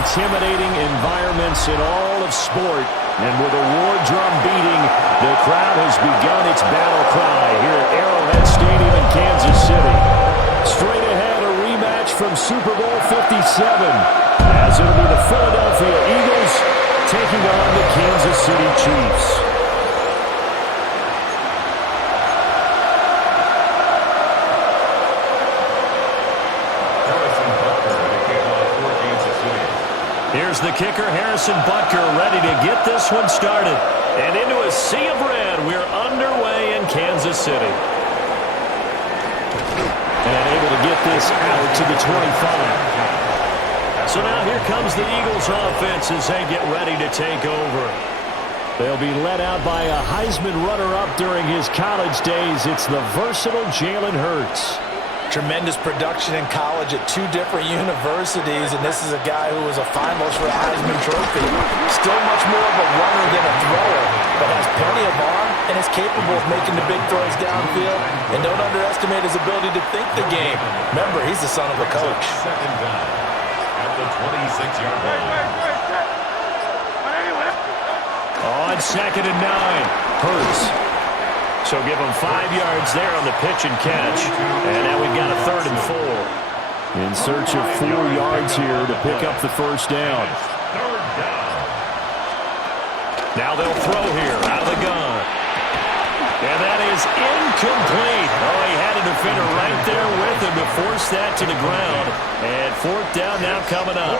intimidating environments in all of sport. And with a war drum beating, the crowd has begun its battle cry here at Arrowhead Stadium in Kansas City. Straight ahead, a rematch from Super Bowl 57, as it'll be the Philadelphia Eagles taking on the Kansas City Chiefs. Here's the kicker, Harrison Butker, ready to get this one started. And into a sea of red, we're underway in Kansas City. And able to get this out to the 25. So now here comes the Eagles offense as they get ready to take over. They'll be led out by a Heisman runner-up during his college days. It's the versatile Jalen Hurts. Tremendous production in college at 2 different universities, and this is a guy who was a finalist for the Heisman Trophy. Still much more of a runner than a thrower, but has plenty of arm and is capable of making the big throws downfield. And don't underestimate his ability to think the game. Remember, he's the son of a coach. Second down at the 26-yard line. On 2nd and 9, Hurts. So give him 5 yards there on the pitch and catch. And now we've got a 3rd and 4. In search of 4 yards here to pick up the first down. Now they'll throw here out of the gun. And that is incomplete. Oh, he had a defender right there with him to force that to the ground. And 4th down now coming up.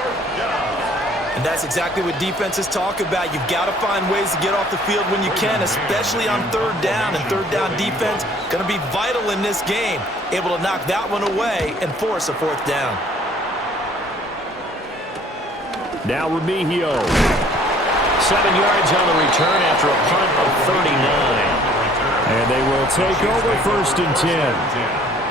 And that's exactly what defenses talk about. You've got to find ways to get off the field when you can, especially on 3rd down. And 3rd down defense going to be vital in this game. Able to knock that one away and force a 4th down. Now Remigio. 7 yards on the return after a punt of 39. And they will take over 1st and 10.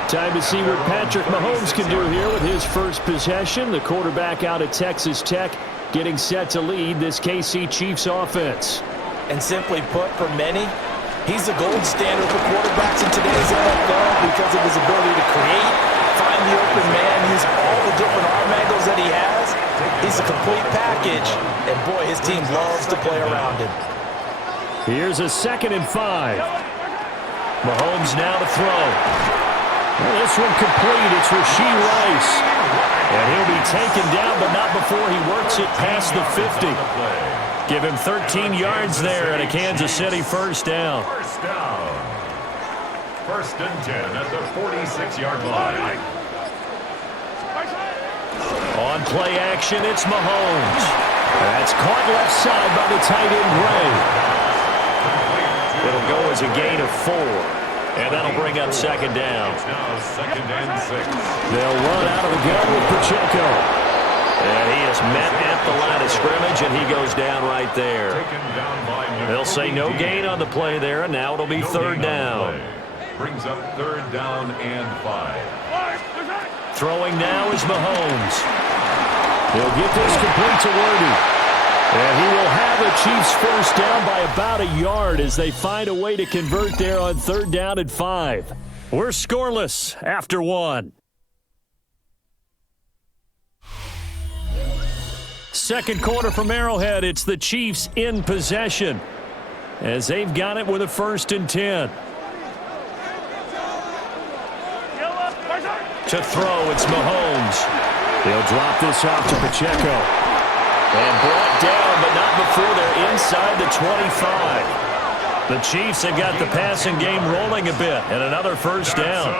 Time to see what Patrick Mahomes can do here with his first possession. The quarterback out of Texas Tech getting set to lead this KC Chiefs offense. And simply put, for many, he's the gold standard for quarterbacks in today's NFL because of his ability to create, find the open man, use all the different arm angles that he has. He's a complete package, and boy, his team loves to play around him. Here's a 2nd and 5. Mahomes now to throw. Well, this one complete. It's Rashee Rice. And he'll be taken down, but not before he works it past the 50. Give him 13 yards there and a Kansas City first down. First down. 1st and 10 at the 46-yard line. On play action, it's Mahomes. That's caught left side by the tight end, Gray. It'll go as a gain of 4. And that'll bring up 2nd down. It's now 2nd and 6. They'll run out of the gun with Pacheco. And he is met at the line of scrimmage, and he goes down right there. They'll say no gain on the play there, and now it'll be 3rd down. Brings up 3rd down and 5. Throwing now is Mahomes. He'll get this complete to Worthy. And he will have the Chiefs first down by about a yard as they find a way to convert there on 3rd down and 5. We're scoreless after 1. Second quarter from Arrowhead. It's the Chiefs in possession as they've got it with a 1st and 10. To throw, it's Mahomes. He'll drop this off to Pacheco. And brought down, but not before they're inside the 25. The Chiefs have got the passing game rolling a bit, and another first down.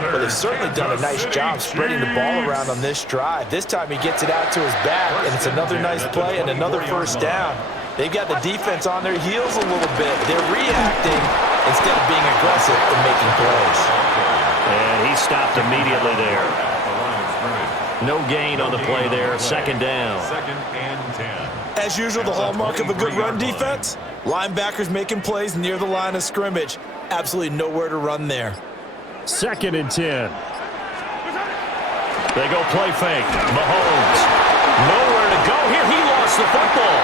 But they've certainly done a nice job spreading the ball around on this drive. This time he gets it out to his back, and it's another nice play and another first down. They've got the defense on their heels a little bit. They're reacting instead of being aggressive and making plays. And he stopped immediately there. No gain on the play there. 2nd down. 2nd and 10. As usual, the hallmark of a good run defense, linebackers making plays near the line of scrimmage. Absolutely nowhere to run there. 2nd and 10. They go play fake. Mahomes. Nowhere to go here. He lost the football.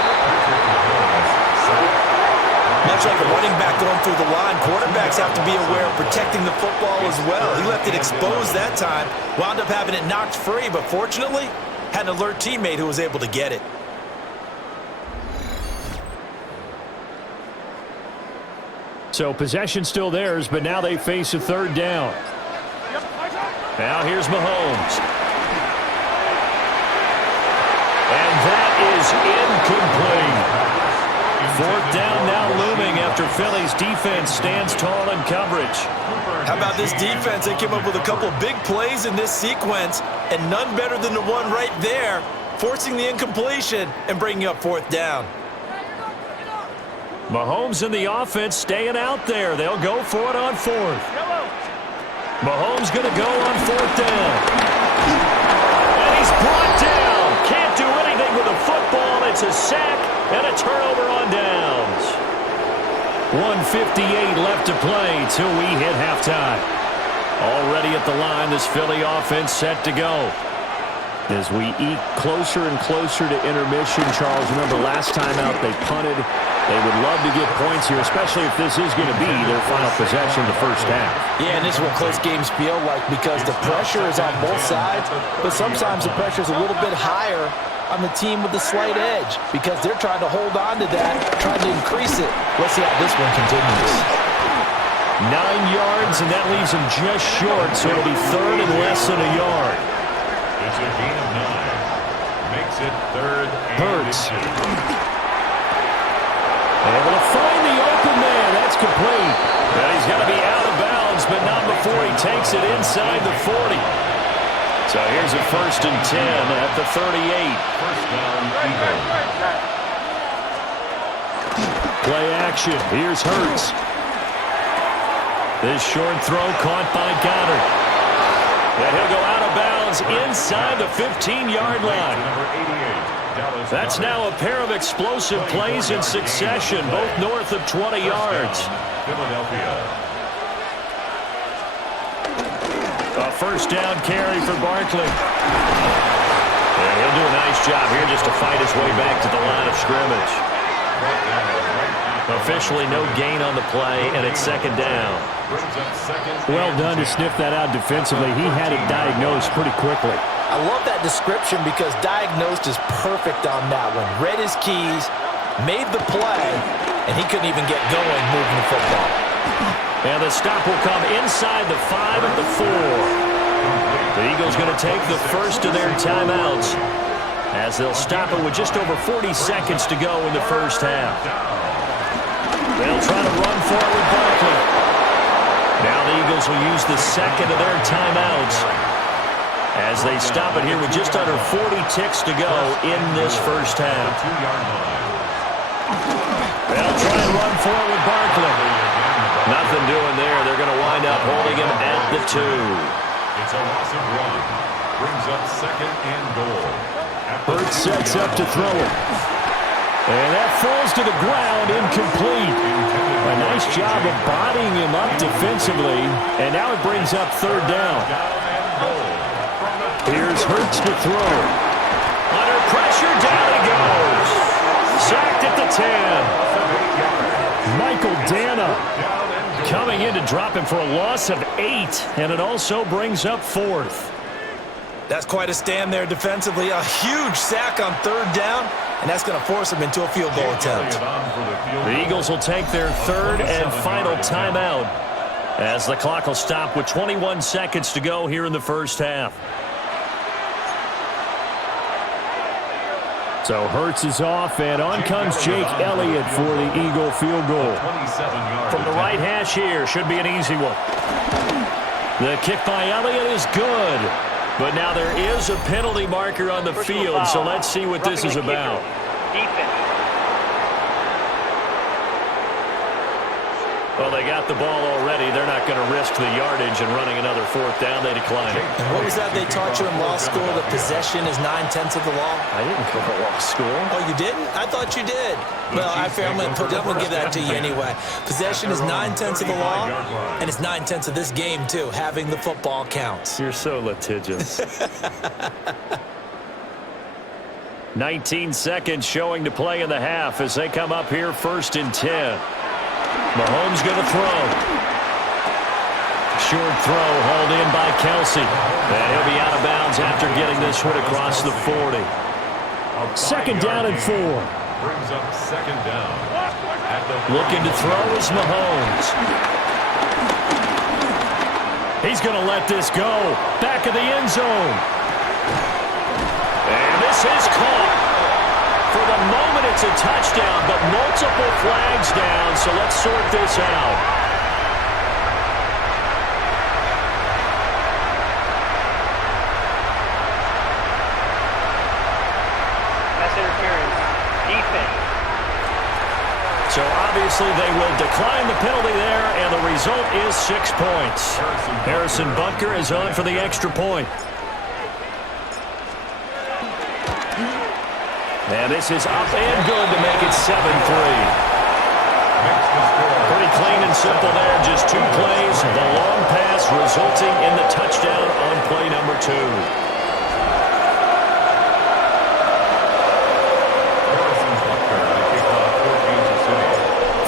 Much like a running back going through the line, quarterbacks have to be aware of protecting the football as well. He left it exposed that time, wound up having it knocked free, but fortunately, had an alert teammate who was able to get it. So possession still theirs, but now they face a third down. Now here's Mahomes. And that is incomplete. Fourth down now looming after Philly's defense stands tall in coverage. How about this defense? They came up with a couple of big plays in this sequence, and none better than the one right there, forcing the incompletion and bringing up fourth down. Mahomes and the offense staying out there. They'll go for it on fourth. Mahomes going to go on fourth down. And he's brought down. Can't do anything with the football. It's a sack and a turnover on downs. 1:58 left to play till we hit halftime. Already at the line, this Philly offense set to go. As we eke closer and closer to intermission, Charles, remember last time out they punted. They would love to get points here, especially if this is going to be their final possession of the first half. Yeah, and this is what close games feel like because the pressure is on both sides, but sometimes the pressure is a little bit higher on the team with the slight edge because they're trying to hold on to that, trying to increase it. Let's see how this one continues. 9 yards, and that leaves them just short, so it'll be third and less than a yard. It's a gain of 9. Makes it third and Hurts. 2. Able to find the open man. That's complete. But he's going to be out of bounds, but not before he takes it inside the 40. So here's a 1st and 10 at the 38. First down, Eagles. Play action. Here's Hurts. This short throw caught by Goddard. And he'll go out of bounds inside the 15-yard line. Number 88. That's now a pair of explosive plays in succession, both north of 20 yards. Philadelphia. A first down carry for Barkley. And he'll do a nice job here just to fight his way back to the line of scrimmage. Officially no gain on the play, and it's second down. Well done to sniff that out defensively. He had it diagnosed pretty quickly. I love that description because diagnosed is perfect on that one. Read his keys, made the play, and he couldn't even get going moving the football. And the stop will come inside the 5 at the 4. The Eagles going to take the first of their timeouts as they'll stop it with just over 40 seconds to go in the first half. They'll try to run forward Barkley. Now the Eagles will use the second of their timeouts as they stop it here with just under 40 ticks to go in this first half. They'll try and run forward Barkley. Nothing doing there. They're going to wind up holding him at the 2. It's a loss of 1. Brings up second and goal. Hurts sets up to throw it. And that falls to the ground, incomplete. A nice job of bodying him up defensively. And now it brings up third down. Here's Hurts to throw. Under pressure, down he goes. Sacked at the 10. Michael Dana coming in to drop him for a loss of 8. And it also brings up fourth. That's quite a stand there defensively. A huge sack on third down, and that's going to force them into a field goal attempt. The Eagles will take their third and final timeout as the clock will stop with 21 seconds to go here in the first half. So Hurts is off, and on comes Jake Elliott for the Eagle field goal. From the right hash here, should be an easy one. The kick by Elliott is good. But now there is a penalty marker on the field, so let's see what this is about. Well, they got the ball already. They're not going to risk the yardage and running another fourth down. They decline it. And what was that they taught you in law school, that possession is 9/10 of the law? I didn't go to law school. Oh, you didn't? I thought you did. Well, I'm going to give that to you anyway. Possession is 9/10 of the law, and it's 9/10 of this game, too. Having the football counts. You're so litigious. 19 seconds showing to play in the half as they come up here 1st and 10. Mahomes going to throw. short throw hauled in by Kelsey. And he'll be out of bounds after getting this one across the 40. Second down and 4. Brings up second down. Looking to throw is Mahomes. He's going to let this go. Back of the end zone. And this is caught. For the moment, it's a touchdown, but multiple flags down, so let's sort this out. Pass interference. Defense. So obviously they will decline the penalty there, and the result is 6 points. Harrison Butker is on for the extra point. And this is up and good to make it 7-3. Pretty clean and simple there, just 2 plays. The long pass resulting in the touchdown on play number 2.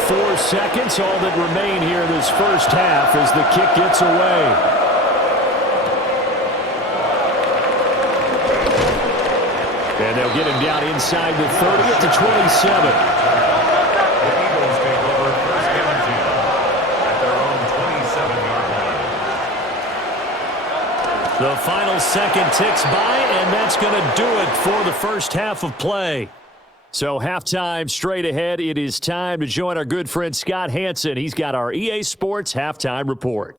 4 seconds, all that remain here this first half as the kick gets away. And they'll get him down inside the 30 at the 27. The Eagles take over first down 10 at their own 27-yard line. The final second ticks by, and that's going to do it for the first half of play. So halftime straight ahead. It is time to join our good friend Scott Hanson. He's got our EA Sports halftime report.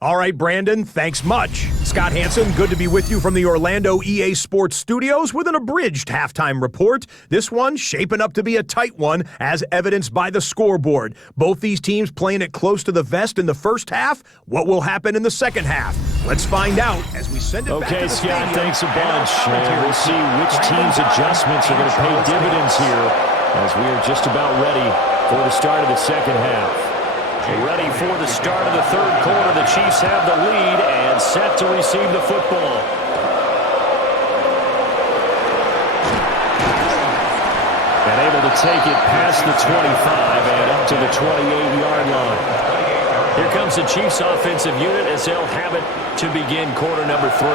All right, Brandon, thanks much. Scott Hanson, good to be with you from the Orlando EA Sports Studios with an abridged halftime report. This one shaping up to be a tight one, as evidenced by the scoreboard. Both these teams playing it close to the vest in the first half. What will happen in the second half? Let's find out as we send it back to the Scott, stadium. thanks a bunch. And we'll see which team's adjustments are going to pay dividends here as we are just about ready for the start of the second half. Ready for the start of the third quarter. The Chiefs have the lead and set to receive the football. And able to take it past the 25 and up to the 28-yard line. Here comes the Chiefs offensive unit as they'll have it to begin quarter number 3.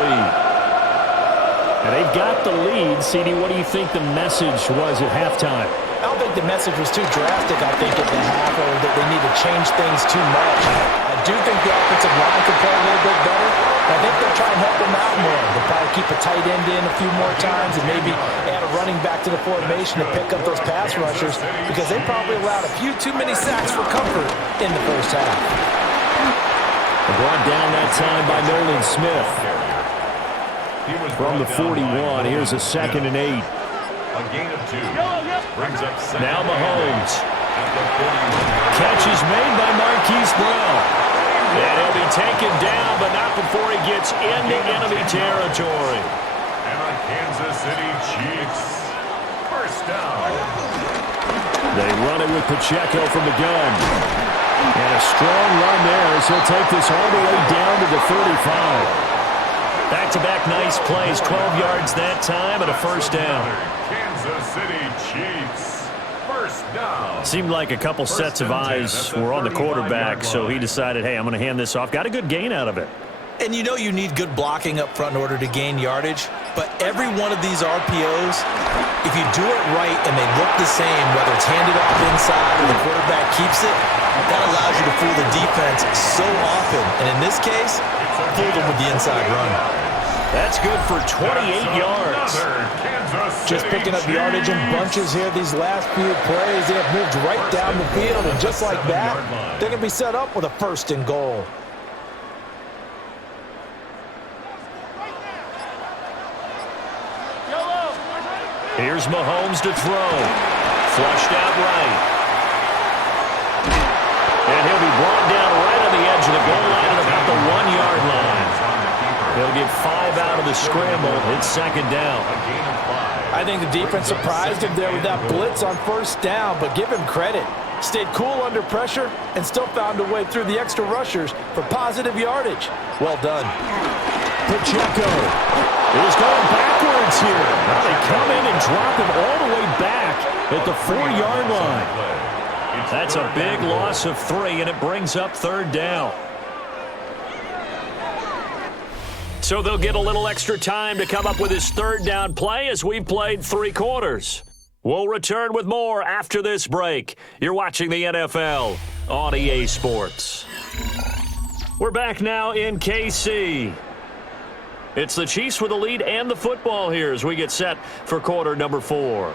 And they've got the lead. CD, what do you think the message was at halftime? I don't think the message was too drastic, I think, at the half, or that they need to change things too much. I do think the offensive line could play a little bit better. I think they'll try and help them out more. They'll probably keep a tight end in a few more times and maybe add a running back to the formation to pick up those pass rushers, because they probably allowed a few too many sacks for comfort in the first half. Brought down that time by Nolan Smith. From the 41, here's a 2nd and 8. A gain of 2. Brings up second. Now Mahomes. Catch is made by Marquise Brown. And he'll be taken down, but not before he gets into enemy territory. And on Kansas City Chiefs. First down. They run it with Pacheco from the gun. And a strong run there as he'll take this all the way down to the 35. Back-to-back nice plays, 12 yards that time and a first down. Kansas City Chiefs. First down. Seemed like a couple sets of eyes were on the quarterback, so he decided, hey, I'm going to hand this off. Got a good gain out of it. And you know you need good blocking up front in order to gain yardage, but every one of these RPOs, if you do it right and they look the same, whether it's handed off inside or the quarterback keeps it, that allows you to fool the defense so often. And in this case, fooled them with the inside run. That's good for 28 yards. Just picking up yardage in bunches here these last few plays. They have moved right down the field, and just like that, they're going to be set up with a 1st and goal. Here's Mahomes to throw. Flushed out right. And he'll be brought down right on the edge of the goal line at about the 1-yard line. They'll get 5 out of the scramble. It's 2nd down. I think the defense surprised him there with that blitz on 1st down, but give him credit. Stayed cool under pressure and still found a way through the extra rushers for positive yardage. Well done. Pacheco is going backwards here. Now they come in and drop him all the way back at the 4-yard line. That's a big loss of 3, and it brings up 3rd down. So they'll get a little extra time to come up with his third down play as we've played 3 quarters. We'll return with more after this break. You're watching the NFL on EA Sports. We're back now in KC. It's the Chiefs with the lead and the football here as we get set for quarter number 4.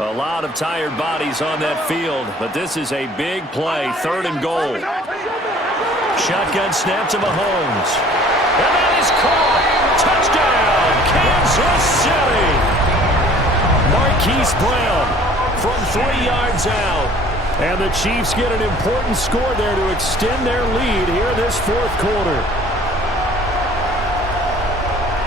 A lot of tired bodies on that field, but this is a big play, 3rd and goal. Shotgun snap to Mahomes. And that is caught. Touchdown, Kansas City. Marquise Brown from 3 yards out. And the Chiefs get an important score there to extend their lead here this 4th quarter.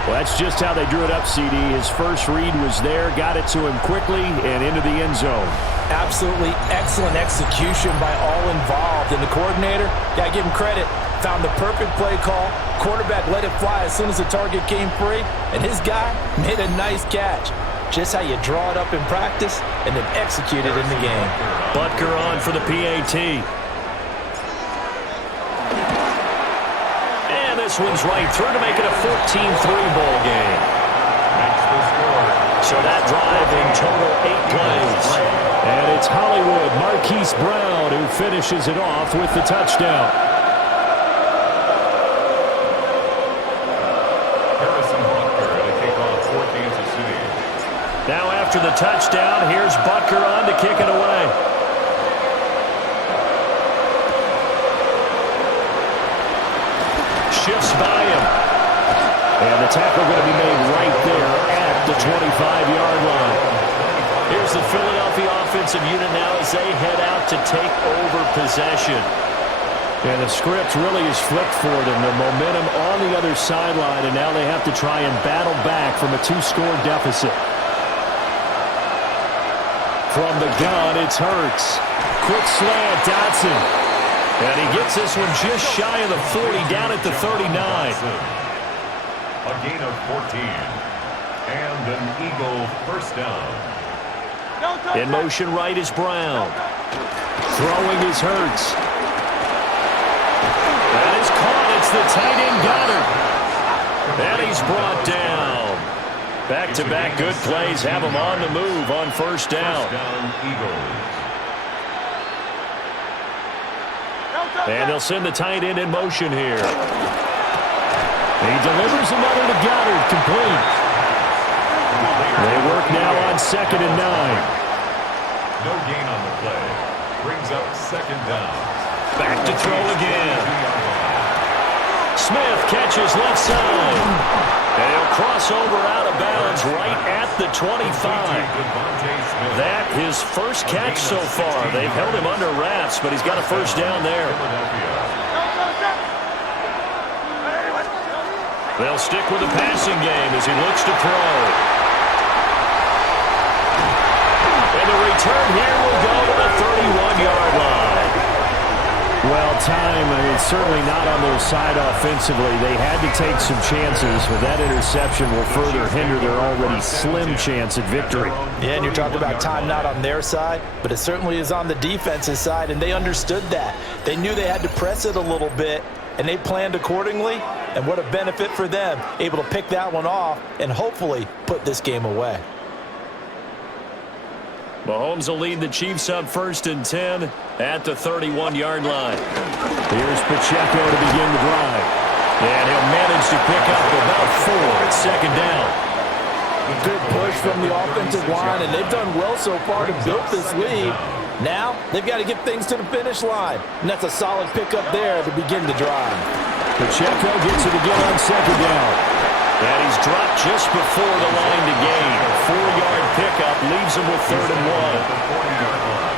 Well, that's just how they drew it up, CD. His first read was there, got it to him quickly, and into the end zone. Absolutely excellent execution by all involved. And the coordinator, got to give him credit, found the perfect play call. Quarterback let it fly as soon as the target came free, and his guy made a nice catch. Just how you draw it up in practice and then execute it in the game. Butker on for the PAT. And this one's right through to make it a 14-3 ball game. So that drive in total 8 plays. And it's Hollywood, Marquise Brown, who finishes it off with the touchdown. Now after the touchdown, here's Butker on to kick it away. Shifts by him. And the tackle going to be made right there at the 25-yard line. Here's the Philadelphia offensive unit now as they head out to take over possession. And the script really is flipped for them. The momentum on the other sideline, and now they have to try and battle back from a 2-score deficit. From the gun, it's Hurts. Quick slant, Dotson. And he gets this one just shy of the 40, down at the 39. A gain of 14. And an Eagle first down. In motion right is Brown. Throwing is Hurts. That is caught. It's the tight end Goddard. And he's brought down. Back-to-back good plays have him on the move on first down. And they'll send the tight end in motion here. He delivers another to Goddard, complete. They work now on 2nd and 9. No gain on the play. Brings up 2nd down. Back to throw again. Smith catches left side. And he'll cross over out of bounds right at the 25. That his first catch so far. They've held him under wraps, but he's got a first down there. They'll stick with the passing game as he looks to throw. And the return here will go to the 31-yard line. Well, time, it's certainly not on their side offensively. They had to take some chances, but that interception will further hinder their already slim chance at victory. Yeah, and you're talking about time not on their side, but it certainly is on the defense's side, and they understood that. They knew they had to press it a little bit, and they planned accordingly, and what a benefit for them, able to pick that one off and hopefully put this game away. Mahomes will lead the Chiefs up 1st and 10 at the 31-yard line. Here's Pacheco to begin the drive. And he'll manage to pick up about 4 at 2nd down. Good push from the offensive line, and they've done well so far to build this lead. Now, they've got to get things to the finish line, and that's a solid pickup there to begin the drive. Pacheco gets it again on 2nd down. And he's dropped just before the line to gain. A 4-yard pickup leaves him with 3rd and 1.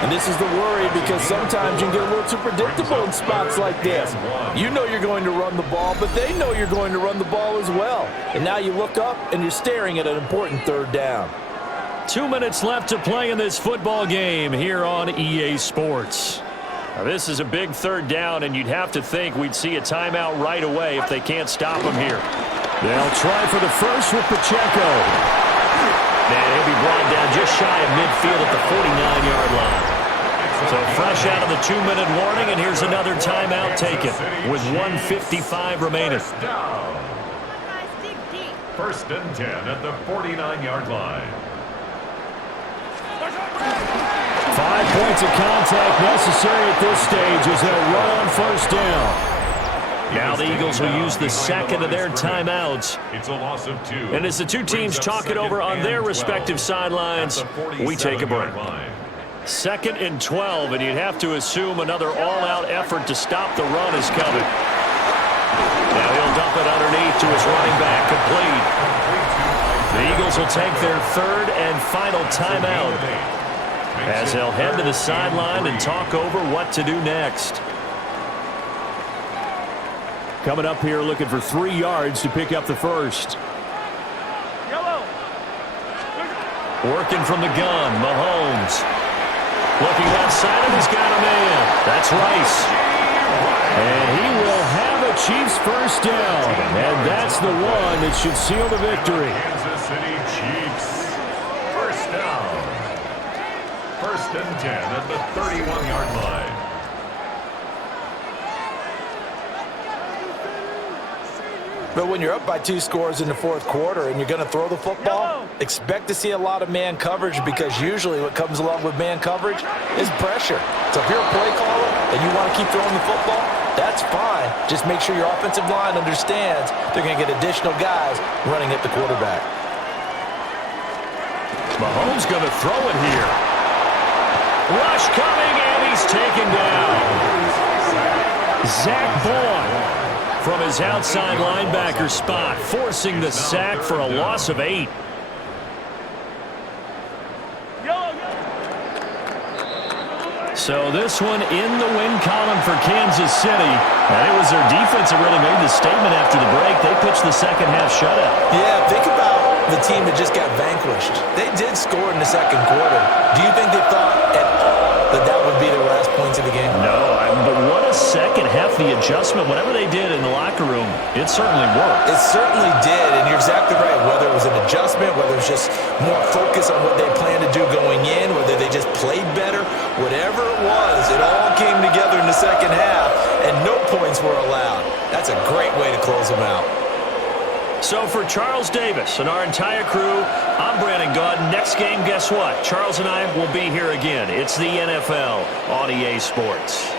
And this is the worry because sometimes you can get a little too predictable in spots like this. You know you're going to run the ball, but they know you're going to run the ball as well. And now you look up and you're staring at an important 3rd down. 2 minutes left to play in this football game here on EA Sports. Now this is a big 3rd down, and you'd have to think we'd see a timeout right away if they can't stop him here. They'll try for the first with Pacheco. And he'll be brought down just shy of midfield at the 49-yard line. So fresh out of the 2-minute warning, and here's another timeout taken with 1:55 remaining. First and 10 at the 49-yard line. 5 points of contact necessary at this stage as they'll run on first down. Now the Eagles will use the second of their timeouts. It's a loss of 2. And as the two teams talk it over on their respective sidelines, we take a break. 2nd and 12, and you'd have to assume another all-out effort to stop the run is coming. Now he'll dump it underneath to his running back, complete. The Eagles will take their 3rd and final timeout as they'll head to the sideline and talk over what to do next. Coming up here looking for 3 yards to pick up the first. Working from the gun, Mahomes. Looking outside, and he's got a man. That's Rice. And he will have a Chiefs first down. And that's the one that should seal the victory. Kansas City Chiefs. First down. 1st and 10 at the 31-yard line. But when you're up by 2 scores in the 4th quarter and you're going to throw the football, expect to see a lot of man coverage, because usually what comes along with man coverage is pressure. So if you're a play caller and you want to keep throwing the football, that's fine. Just make sure your offensive line understands they're going to get additional guys running at the quarterback. Mahomes going to throw it here. Rush coming, and he's taken down. Zach Bourne from his outside linebacker spot, forcing the sack for a loss of 8. So this one in the win column for Kansas City. And it was their defense that really made the statement after the break. They pitched the second half shutout. Yeah, think about the team that just got vanquished. They did score in the 2nd quarter. Do you think they thought at all that that would be their last points of the game? No, but what a second half, the adjustment, whatever they did in the locker room, it certainly worked. It certainly did, and you're exactly right. Whether it was an adjustment, whether it was just more focus on what they planned to do going in, whether they just played better, whatever it was, it all came together in the second half, and no points were allowed. That's a great way to close them out. So for Charles Davis and our entire crew, I'm Brandon Gaud. Next game, guess what? Charles and I will be here again. It's the NFL on EA Sports.